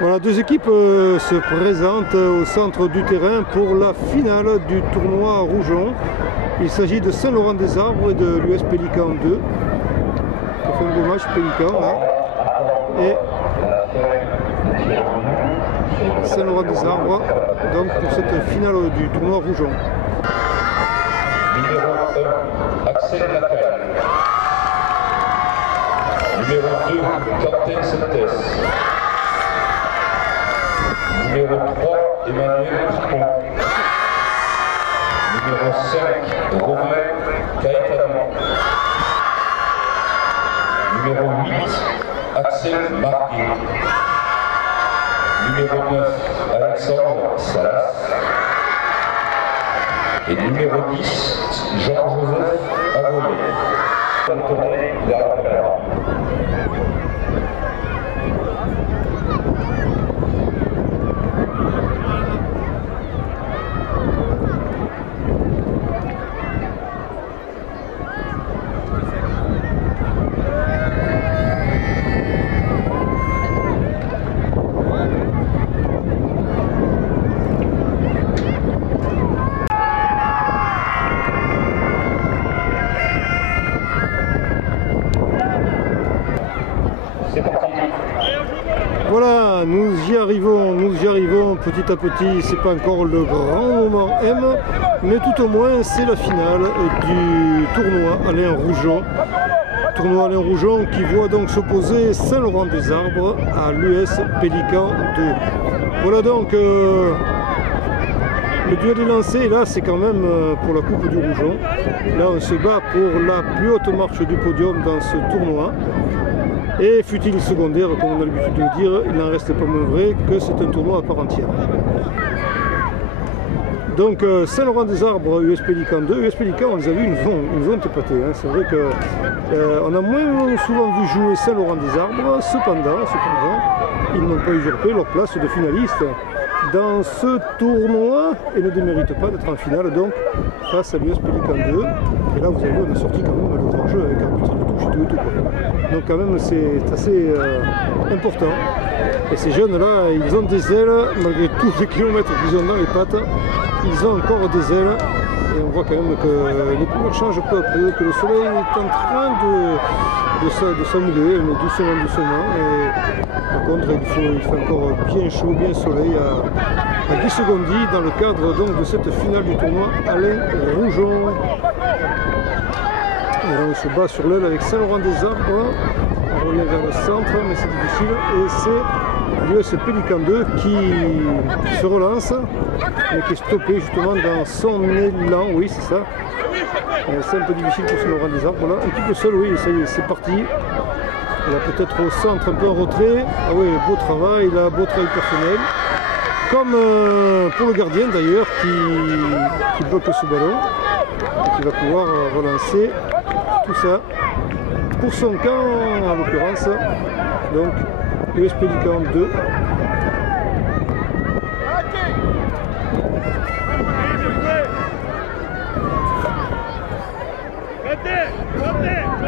Voilà, deux équipes se présentent au centre du terrain pour la finale du tournoi Rougeon. Il s'agit de Saint-Laurent-des-Arbres et de l'US Pélican 2. Ça fait un beau match Pélican là. Et Saint-Laurent-des-Arbres donc pour cette finale du tournoi Rougeon. Numéro 1, Axel Lacal. Numéro 2, Quentin Septes. Numéro 3, Emmanuel Primo. Numéro 5, Romain Caetano. Numéro 8, Axel Marquet. Numéro 9, Alexandre Salas. Et numéro 10, Jean-Joseph Avoyer. Tourner vers la caméra. Voilà, nous y arrivons petit à petit. C'est pas encore le grand moment M, mais tout au moins c'est la finale du tournoi Alain Rougeon. Tournoi Alain Rougeon qui voit donc s'opposer Saint-Laurent-des-Arbres à l'US Pélican 2. Voilà donc le duel est lancé. Là c'est quand même pour la Coupe du Rougeon. Là on se bat pour la plus haute marche du podium dans ce tournoi. Et fut-il secondaire, comme on a l'habitude de le dire, il n'en reste pas moins vrai que c'est un tournoi à part entière. Donc Saint-Laurent-des-Arbres, US Pélican 2. US Pélican, on les a vus, ils nous ont épatés. Hein. C'est vrai qu'on a moins souvent vu jouer Saint-Laurent-des-Arbres, cependant, ils n'ont pas usurpé leur place de finaliste dans ce tournoi et ne déméritent pas d'être en finale donc face à l'US Pélican 2. Et là vous avez vu, on a sorti quand même le grand jeu avec arbitre de touche et tout. Donc quand même c'est assez important. Et ces jeunes là, ils ont des ailes, malgré tous les kilomètres qu'ils ont dans les pattes, ils ont encore des ailes. Et on voit quand même que les couleurs changent peu à peu, que le soleil est en train de s'amouler, mais doucement. Et par contre, il fait encore bien chaud, bien soleil à Guy Segondi dans le cadre donc de cette finale du tournoi Alain Rougeon. Et là, on se bat sur l'aile avec Saint-Laurent-des-Arbres. On revient vers le centre, mais c'est difficile. Et c'est l'US Pélican 2 qui se relance, mais qui est stoppé justement dans son élan. Oui, c'est ça. C'est un peu difficile pour Saint-Laurent-des-Arbres. Voilà, un petit peu seul, oui, ça y est, c'est parti. Là, peut-être au centre, un peu en retrait. Ah oui, beau travail personnel. Comme pour le gardien d'ailleurs, qui bloque ce ballon. Et qui va pouvoir relancer tout ça pour son camp, en l'occurrence. Donc, US Pélican 2.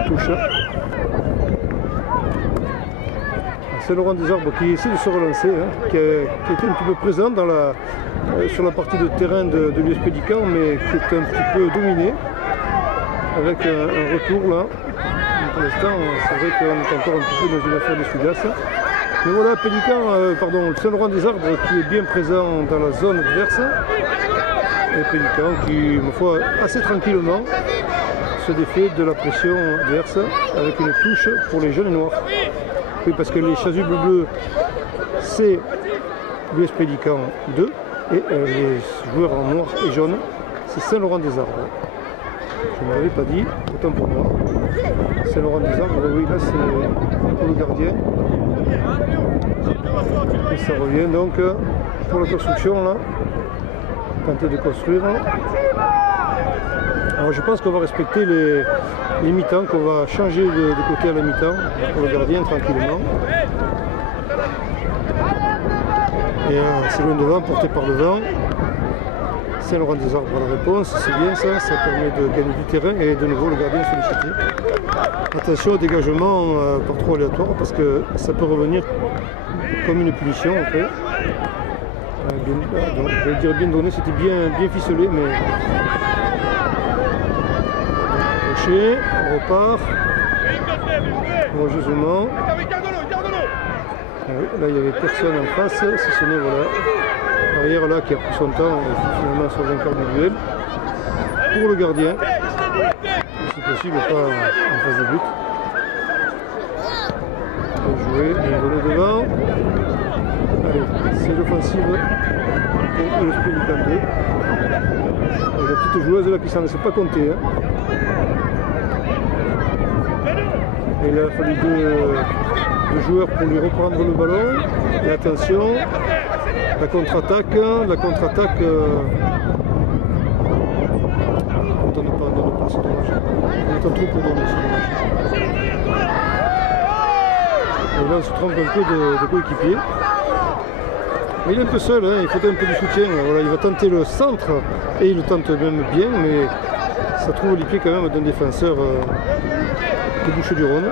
Touche. Saint-Laurent-des-Arbres qui essaie de se relancer, hein, qui était un petit peu présent sur la partie de terrain de l'US Pélican, mais qui est un petit peu dominé, avec un retour là. Pour l'instant, c'est vrai qu'on est encore un petit peu dans une affaire d'essuie-glace. Mais voilà, Saint-Laurent-des-Arbres qui est bien présent dans la zone adverse. Et Pélican qui, ma foi, assez tranquillement se défait de la pression adverse avec une touche pour les jaunes et noirs. Oui, parce que les chasubles bleus, c'est l'US Pélican 2 et les joueurs en noir et jaune, c'est Saint-Laurent-des-Arbres. Je ne l'avais pas dit, autant pour moi. Saint-Laurent-des-Arbres, oui, là c'est pour le gardien. Et ça revient donc pour la construction, là. Tenter de construire. Alors je pense qu'on va respecter les mi-temps, qu'on va changer de côté à la mi-temps pour le gardien tranquillement. Et c'est loin devant, porté par le vent. Saint-Laurent-des-Arbres à la réponse, c'est bien ça permet de gagner du terrain et de nouveau le gardien sollicité. Attention au dégagement par trop aléatoire parce que ça peut revenir comme une punition en fait. Donc, je vais dire bien donné, c'était bien ficelé, mais crochet, on repart courageusement. Là il n'y avait personne en face, si ce n'est voilà, l'arrière là qui a pris son temps finalement sur le vainqueur du duel. Pour le gardien, si possible pas en phase de but. Bien joué, bien donné devant. Allez, c'est l'offensive pour le Pélican 2. Et la petite joueuse là qui s'en laisse pas compter. Hein. Et il a fallu deux joueurs pour lui reprendre le ballon. Et attention, la contre-attaque. On ne donne pas, c'est dommage. On est en trop pour donner, c'est dommage. Et là on se trompe un peu de coéquipier. Mais il est un peu seul, hein, il faut un peu de soutien. Voilà, il va tenter le centre et il le tente même bien, mais ça trouve les pieds quand même d'un défenseur de Bouches-du-Rhône.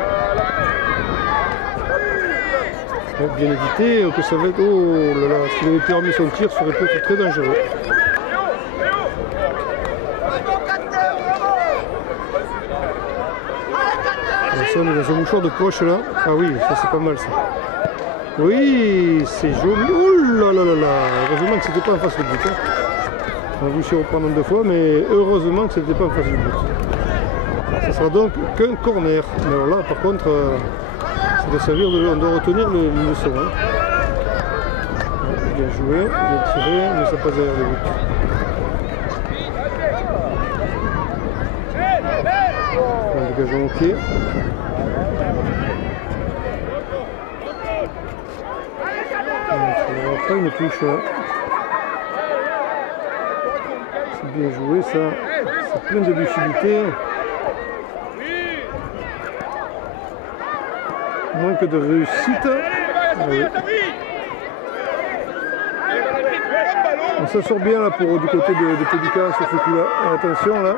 Bien évité, que ça va être. Oh là là, s'il avait permis son tir, ça aurait pu être très dangereux. Ça, on est dans un mouchoir de poche là. Ah oui, ça c'est pas mal ça. Oui, c'est joli. Oh là là là là. Heureusement que c'était pas en face du but. Hein. On a vu se reprendre deux fois, mais heureusement que c'était pas en face du but. Ça sera donc qu'un corner. Mais alors là, par contre, ça doit servir on doit retenir le leçon. Hein. Bien joué, bien tiré, mais ça passe derrière le but. On dégage au pied. Pas une touche. C'est bien joué ça. C'est plein de lucidité. Moins que de réussite. Oui. On s'en sort bien là pour du côté de Pélican sur ce coup-là. Attention là.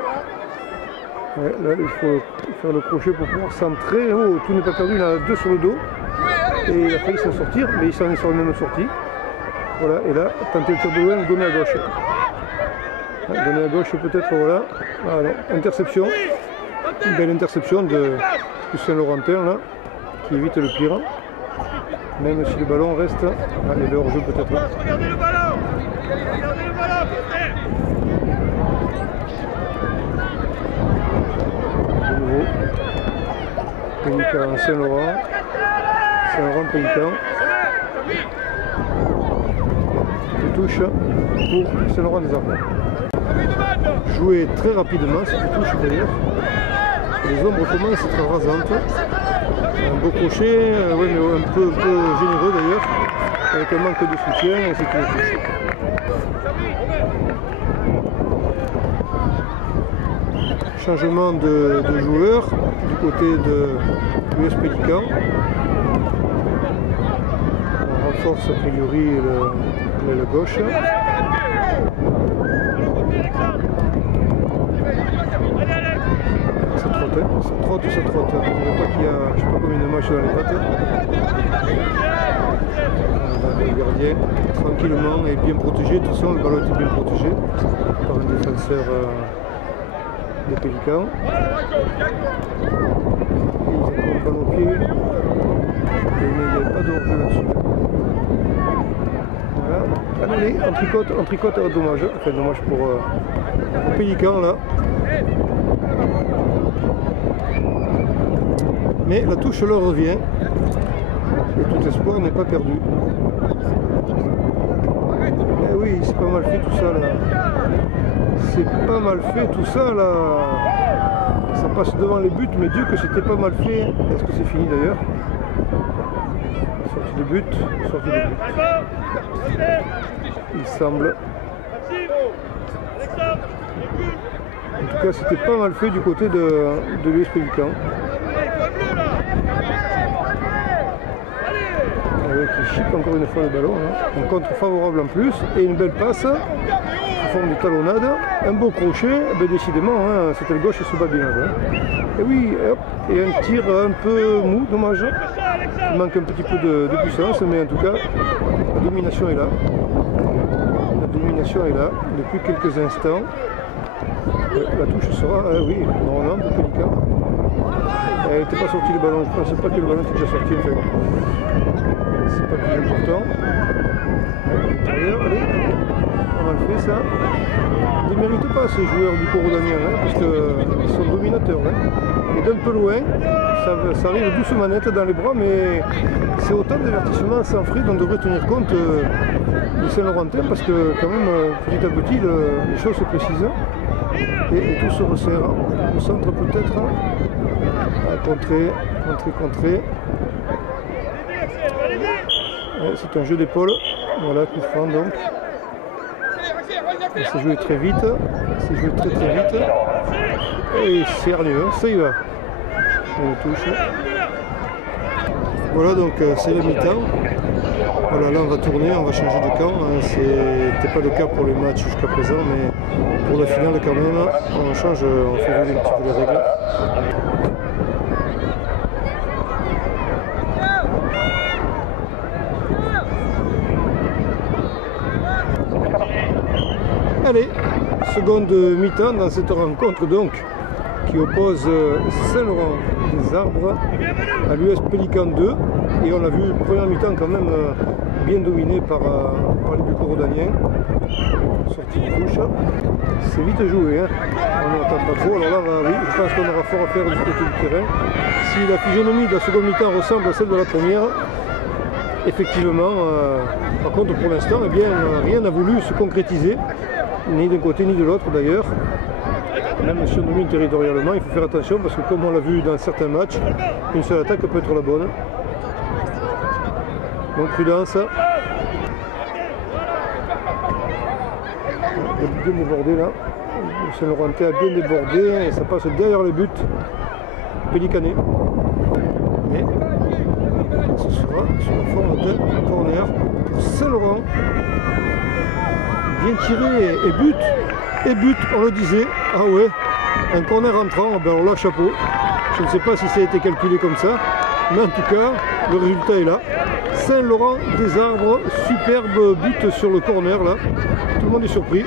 Ouais, là il faut faire le crochet pour pouvoir centrer. Oh, tout n'est pas perdu, il en a deux sur le dos. Et il a failli s'en sortir, mais il s'en est sur la même sortie. Voilà, et là, tenter le tir de loin, donner à gauche. Donner à gauche peut-être, voilà. Voilà, interception. Une belle interception de Saint-Laurentin là, qui évite le pire. Même si le ballon reste. Ah, il est hors jeu peut-être. Regardez le ballon. Regardez le ballon. De nouveau. Pélican Saint-Laurent. Saint-Laurent Pélican. Touche pour Saint-Laurent des Arbres. Joué très rapidement, cette touche d'ailleurs. Les ombres commencent à être rasantes. Un beau crochet, ouais, mais un peu généreux d'ailleurs, avec un manque de soutien, et c'est une touche. Changement de joueur du côté de l'US Pélican. On renforce a priori l'aile gauche. Ça trotte. Je ne sais pas qu'il y a, je sais pas combien de matchs dans les pattes. Le gardien, tranquillement et bien protégé. De toute façon, le ballon était bien protégé par un défenseur des Pélicans. Ils ont le ballon au pied. Et il n'y a pas de hors-jeu là-dessus. Voilà. Allez, en tricote, dommage. Enfin, dommage pour le Pélican là. Mais la touche leur revient. Et tout espoir n'est pas perdu. Eh oui, c'est pas mal fait tout ça là. C'est pas mal fait tout ça là. Ça passe devant les buts, mais Dieu que c'était pas mal fait. Est-ce que c'est fini d'ailleurs? Sortie de but. Il semble. En tout cas, c'était pas mal fait du côté de l'US Pélican. Qui chipe encore une fois le ballon. Hein. Un contre favorable en plus. Et une belle passe. forme de talonnade, un beau crochet, ben décidément, hein, cette aile gauche se bat bien. Hein. Et oui, hop, et un tir un peu mou, dommage. Il manque un petit peu de puissance, mais en tout cas, la domination est là. La domination est là depuis quelques instants. La touche sera, oui, normalement, de Pélican. Elle n'était pas sortie le ballon, je ne pensais pas que le ballon était déjà sorti. Enfin, c'est pas plus important. Allez, on a fait ça. Ils ne méritent pas ces joueurs du Corodamien, hein, parce qu'ils sont dominateurs. Hein. Et d'un peu loin, ça arrive doucement net dans les bras, mais c'est autant d'avertissements sans frais dont on devrait tenir compte du Saint-Laurentin, parce que quand même, petit à petit, les choses se précisent. Et tout se resserre. Au centre peut-être. Contré. C'est un jeu d'épaule. Voilà, coup franc donc. C'est joué très vite. C'est joué très vite. Et c'est hargneux, ça y va. On touche. Voilà donc c'est la mi-temps. Voilà, là on va tourner, on va changer de camp. C'était pas le cas pour les matchs jusqu'à présent, mais pour la finale quand même, on change, on fait évoluer un petit peu les règles. Allez, seconde mi-temps dans cette rencontre donc qui oppose Saint-Laurent-des-Arbres à l'US Pélican 2. Et on l'a vu, première mi-temps quand même bien dominé par les Bucco-Rodaniens. Sortie de touche. C'est vite joué, hein. On n'attend pas trop. Alors là, oui, je pense qu'on aura fort à faire du côté du terrain. Si la physionomie de la seconde mi-temps ressemble à celle de la première, effectivement, par contre pour l'instant, eh bien, rien n'a voulu se concrétiser, ni d'un côté ni de l'autre d'ailleurs. Même si on domine territorialement, il faut faire attention parce que comme on l'a vu dans certains matchs, une seule attaque peut être la bonne. Donc prudence. Il a bien débordé là. Le Saint-Laurentin a bien débordé et ça passe derrière le but pélicanais. Mais ce sera sur la forme d'un corner pour Saint-Laurent. Bien tiré et but, on le disait. Ah ouais, un corner entrant, ben alors là chapeau. Je ne sais pas si ça a été calculé comme ça, mais en tout cas, le résultat est là. Saint-Laurent-des-Arbres, superbe but sur le corner là. Tout le monde est surpris.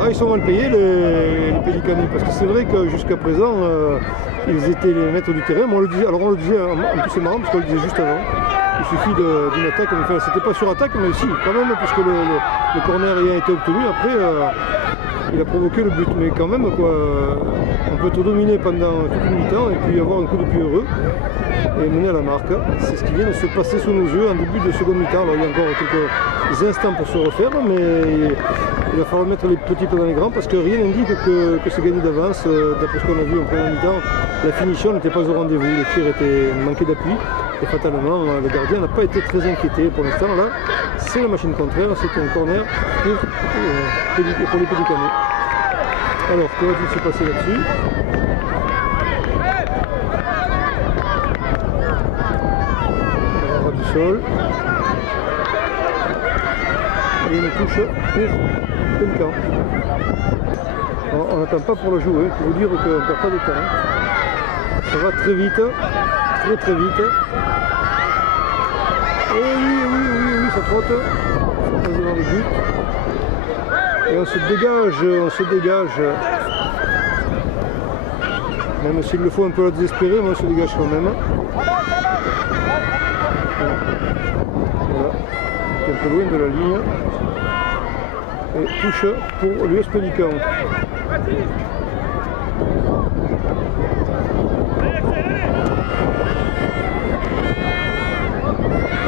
Ah, ils sont mal payés les Pélicanais, parce que c'est vrai que jusqu'à présent, ils étaient les maîtres du terrain. Mais on le disait, alors on le disait, en plus c'est marrant parce qu'on le disait juste avant. Il suffit d'une attaque, enfin c'était pas sur attaque, mais si, quand même, puisque le corner ayant été obtenu, après il a provoqué le but. Mais quand même, quoi, on peut être dominé pendant toute une mi-temps et puis avoir un coup de pied heureux et mener à la marque. C'est ce qui vient de se passer sous nos yeux en début de seconde mi-temps. Alors il y a encore quelques instants pour se refaire, mais il va falloir mettre les petits pas dans les grands parce que rien n'indique que c'est gagné d'avance. D'après ce qu'on a vu en première mi-temps, la finition n'était pas au rendez-vous, le tir était manqué d'appui. Et fatalement, le gardien n'a pas été très inquiété pour l'instant. Là, c'est la machine contraire, c'est un corner pour les Pélicanais. Alors, que va-t-il se passer là-dessus? On aura du sol. Et une touche pour Pélican. On n'attend pas pour le jouer, pour vous dire qu'on ne perd pas de temps. Ça va très vite. Très vite. Et oui, ça trotte. Ça passe devant le but. Et on se dégage. Même s'il le faut un peu la désespérer, mais on se dégage quand même. Voilà. C'est un peu loin de la ligne. Et touche pour l'US Pélican.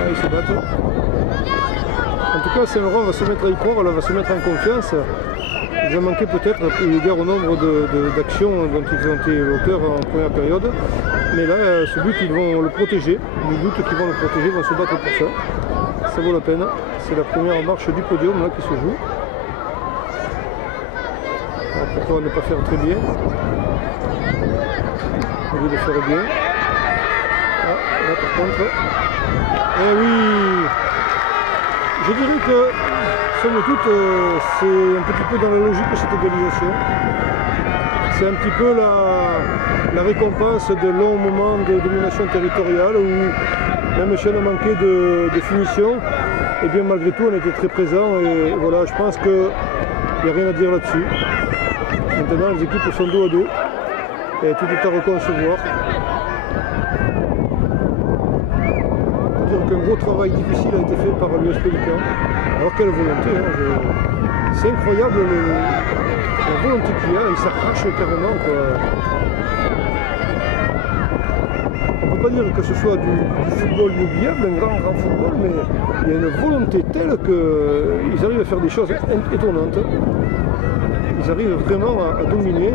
Ils se battent. En tout cas, Saint-Laurent va se mettre à y croire, va se mettre en confiance. Ils ont manqué peut-être eu égard au nombre d'actions dont ils ont été l'auteurs en première période. Mais là, ce but, ils vont le protéger. Le but qu'ils vont le protéger, vont se battre pour ça. Ça vaut la peine. C'est la première marche du podium là, qui se joue. Alors, pourquoi ne pas faire très bien? Au lieu de faire bien. Ah, là par contre. Eh oui, je dirais que somme toute, c'est un petit peu dans la logique de cette égalisation. C'est un petit peu la récompense de longs moments de domination territoriale où, même si on a manqué de finition, et bien malgré tout on était très présent et voilà, je pense qu'il n'y a rien à dire là-dessus. Maintenant les équipes sont dos à dos et tout est à reconcevoir. On peut dire qu'un gros travail difficile a été fait par l'US Pélican. Alors quelle volonté, hein, c'est incroyable la volonté qu'il y a, il s'arrache carrément quoi. On ne peut pas dire que ce soit du football inoubliable, un grand football, mais il y a une volonté telle qu'ils arrivent à faire des choses étonnantes. Ils arrivent vraiment à dominer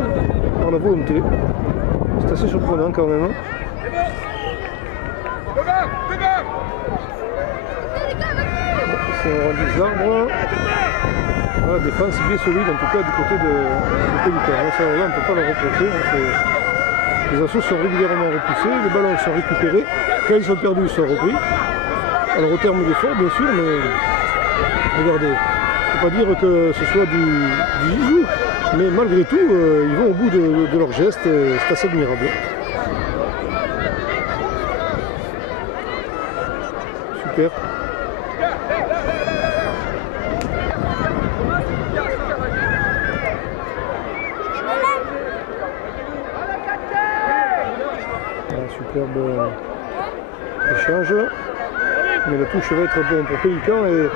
par la volonté. C'est assez surprenant quand même. C'est des arbres. La défense bien solide en tout cas du côté de Pélican. Ça, là, on ne peut pas le reprocher. Les assauts sont régulièrement repoussés, les ballons sont récupérés. Quand ils sont perdus, ils sont repris. Alors au terme d'effort, bien sûr, mais regardez, il ne faut pas dire que ce soit du zizou, mais malgré tout, ils vont au bout de leurs gestes, c'est assez admirable. Super. Superbe échange, mais la touche va être bon pour Pélican et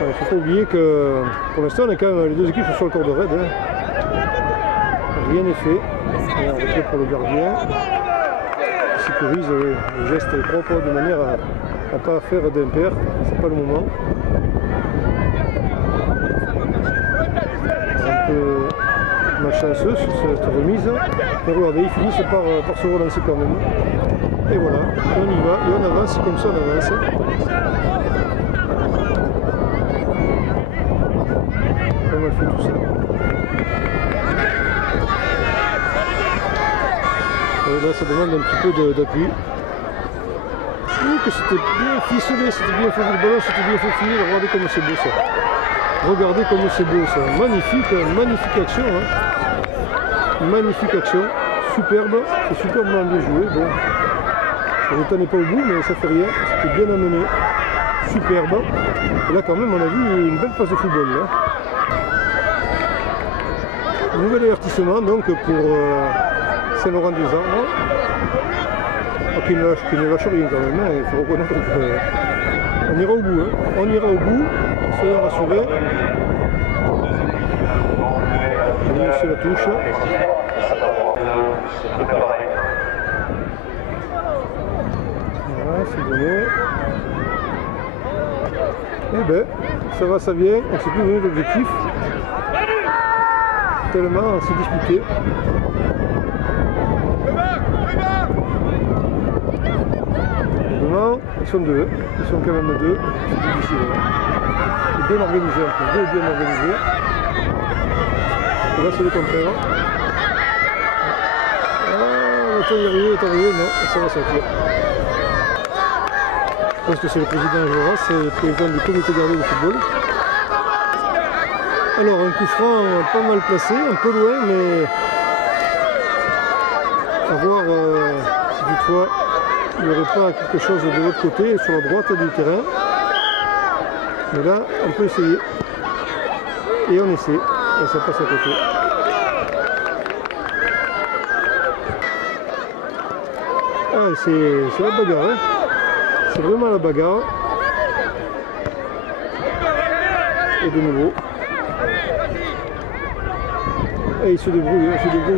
il ne faut pas oublier que pour l'instant on est quand même les deux équipes sur le corde raide. Rien n'est fait. Et un retrait pour le gardien qui sécurise le geste propre de manière à ne pas faire d'impair, c'est pas le moment. Un peu malchanceux sur cette remise. Et regardez, ils finissent par se relancer quand même. Et voilà, on y va, et on avance comme ça, on avance. On a fait tout ça. Et là, ça demande un petit peu d'appui. Que c'était bien ficelé, c'était bien fait le ballon, c'était bien fait finir. Regardez comme c'est beau ça. Regardez comme c'est beau ça. Magnifique action. Hein. Magnifique action. Superbe. C'est superbement bien joué. Bon, le résultat n'est pas au bout, mais ça fait rien. C'était bien amené. Superbe. Et là quand même, on a vu une belle passe de football là. Nouvel avertissement donc pour Saint-Laurent-des-Arbres. Qui ne lâche rien quand même, hein. Il faut reconnaître qu'on ira au bout, hein. On ira au bout, soyons rassurés. On est sur la touche. Voilà, c'est donné. Eh ben, ça va, ça vient, on ne sait plus donner l'objectif. Tellement on s'est disputé. Ils sont deux, ils sont quand même deux, c'est difficile. C'est bien organisé en plus, deux bien organisés. Et là c'est le contraire. Ah, autant y arriver, non, ça va sortir. Je pense que c'est le président Joras, c'est le président du comité gardien de football. Alors un coup franc pas mal placé, un peu loin, mais à voir si toutefois il n'y aurait pas quelque chose de l'autre côté, sur la droite du terrain. Mais là, on peut essayer. Et on essaie. Et ça passe à côté. Ah, c'est la bagarre. Hein. C'est vraiment la bagarre. Et de nouveau. Et il se débrouille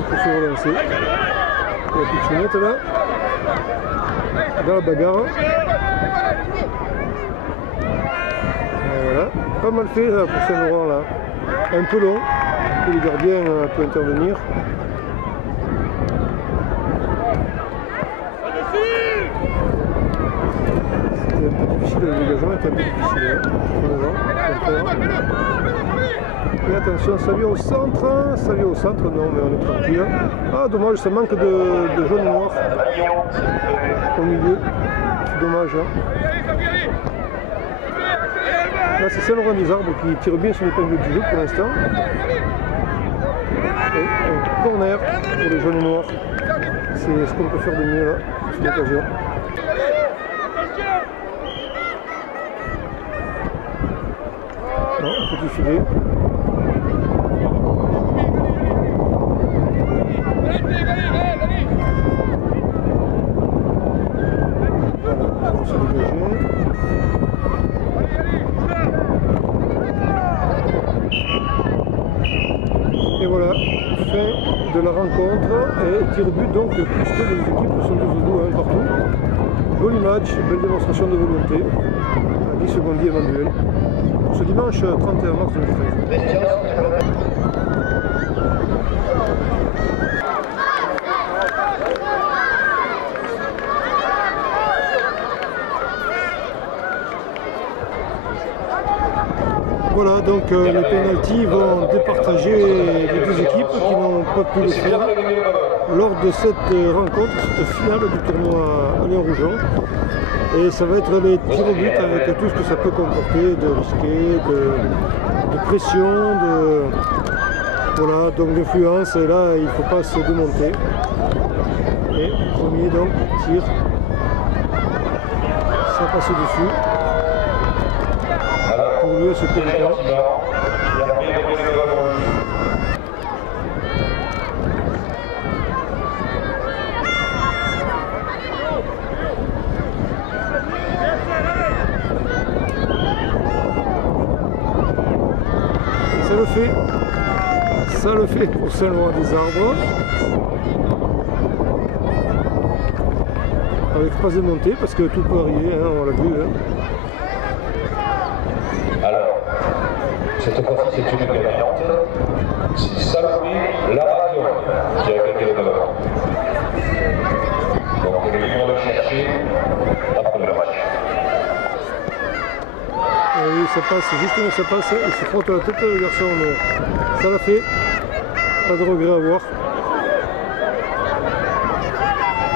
pour se relancer. Il y a plus de chenette là. Dans la bagarre. Et voilà, pas mal fait là, pour Saint-Laurent là. Un peu long, que le gardien peut intervenir. C'était un peu difficile, le dégagement était un peu difficile. Hein. Et attention, ça vient au centre, non mais on est tranquille. Ah dommage, ça manque de jaune et noir au milieu, c'est dommage. Hein. Là c'est Saint-Laurent-des-Arbres qui tire bien son épingle du jeu pour l'instant. Et un corner pour les jaunes et noirs. C'est ce qu'on peut faire de mieux là, sur l'occasion. Non, petit filet. Voilà, pour se dégager. Et voilà, fin de la rencontre et tir au but donc puisque les équipes sont 2-2 un partout. Joli match, belle démonstration de volonté. À 10 secondes avant duel. Pour ce dimanche 31 mars 2013. Voilà, donc les pénaltys vont départager les deux équipes qui n'ont pas pu le faire lors de cette rencontre, cette finale du tournoi Alain-Rougeon. Et ça va être les tirs au but avec tout ce que ça peut comporter de risqué, de pression, voilà, donc d'influence. Et là, il ne faut pas se démonter. Et premier donc tir, ça passe au-dessus. Pour lui, c'est Pélican. Et ça le fait pour Saint-Laurent-des-Arbres. Avec pas de montée parce que tout peut arriver, hein, on l'a vu. Hein. Alors, cette fois-ci, c'est une gagnante. C'est Salomé Laragon qui a gagné le devant. Donc, nous venons le chercher après le match. Oui, ça passe, justement ça passe, il se frotte la tête le garçon, mais ça l'a fait, pas de regret à avoir.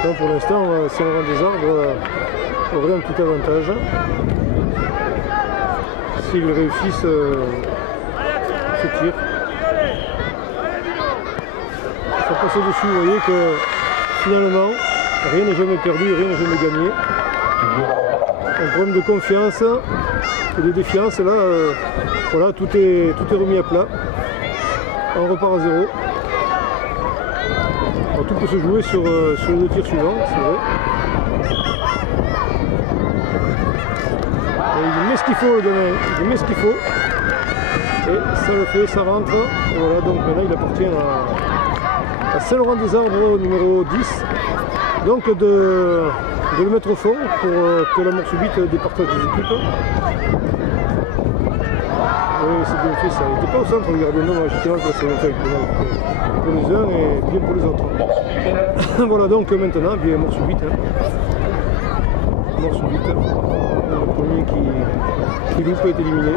Donc pour l'instant, Saint-Laurent-des-Arbres aurait un petit avantage. S'ils réussissent ce tir. Ça passe au-dessus, vous voyez que finalement, rien n'est jamais perdu, rien n'est jamais gagné. Un problème de confiance et de défiance, là, voilà, tout est remis à plat. On repart à zéro. Alors, tout peut se jouer sur les deux tirs suivants, c'est vrai. Et il met ce qu'il faut, le gamin, il met ce qu'il faut. Et ça le fait, ça rentre. Et voilà, donc maintenant il appartient à Saint-Laurent-des-Arbres au numéro 10. Donc de le mettre au fond pour que la mort subite départage des équipes. Oui, c'est bien fait ça. Il n'était pas au centre, le gardien, non, j'étais mal placé. Enfin, pour les uns et bien pour les autres. Voilà, donc maintenant, bien mort subite. Hein. Mort subite. Le premier qui loupe est éliminé.